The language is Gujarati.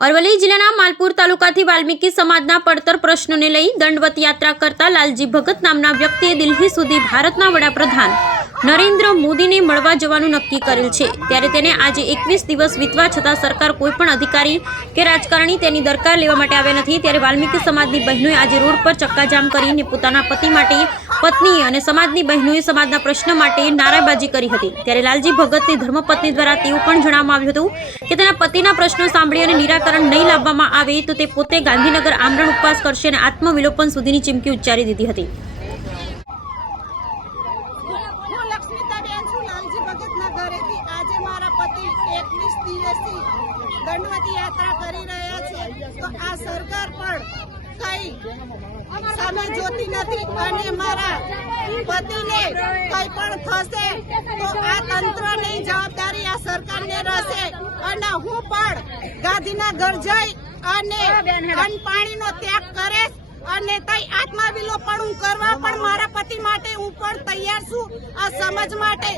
અરવલ્લી જિલ્લાના માલપુર તાલુકાથી વાલ્મીકી સમાજના પડતર પ્રશ્નોને લઈ દંડવત યાત્રા કરતા લાલજી ભગત નામના વ્યક્તિએ દિલ્હી સુધી ભારતના વડાપ્રધાન નરેન્દ્ર મોદીને મળવા જવાનું નક્કી કરેલ છે। ત્યારે તેને આજે 21 દિવસ વીતવા છતાં સરકાર કોઈપણ અધિકારી કે રાજકારણી તેની દરકાર લેવા માટે આવ્યા નથી। ત્યારે વાલ્મીકી સમાજની બહેનોએ આજે રોડ પર ચક્કાજામ કરીને પોતાના પતિ માટે, પત્ની અને સમાજની બહેનોએ સમાજના પ્રશ્ન માટે નારાબાજી કરી હતી। ત્યારે લાલજી ભગતની ધર્મપત્ની દ્વારા તેવું પણ જણાવવામાં આવ્યું હતું કે તેના પતિના પ્રશ્નો સાંભળી અને નિરાકરણ નહીં લાવવામાં આવે તો તે પોતે ગાંધીનગર આમરણ ઉપવાસ કરશે અને આત્મવિલોપન સુધીની ચીમકી ઉચ્ચારી દીધી હતી। આજે મારા પતિ 21 દિવસથી દંડવત યાત્રા કરી રહ્યા છે, તો આ સરકાર પણ કઈ સામે જોતી નથી અને મારા પતિને કઈ પણ થશે તો આ તંત્રની જવાબદારી આ સરકારને રહેશે અને હું પણ ગાંધીનગર જઈ અને અન્ન પાણીનો ત્યાગ કરે અને તઈ આત્મવિલોપન કરવા પણ મારા પતિ માટે હું પણ તૈયાર છું। આ સમાજ માટે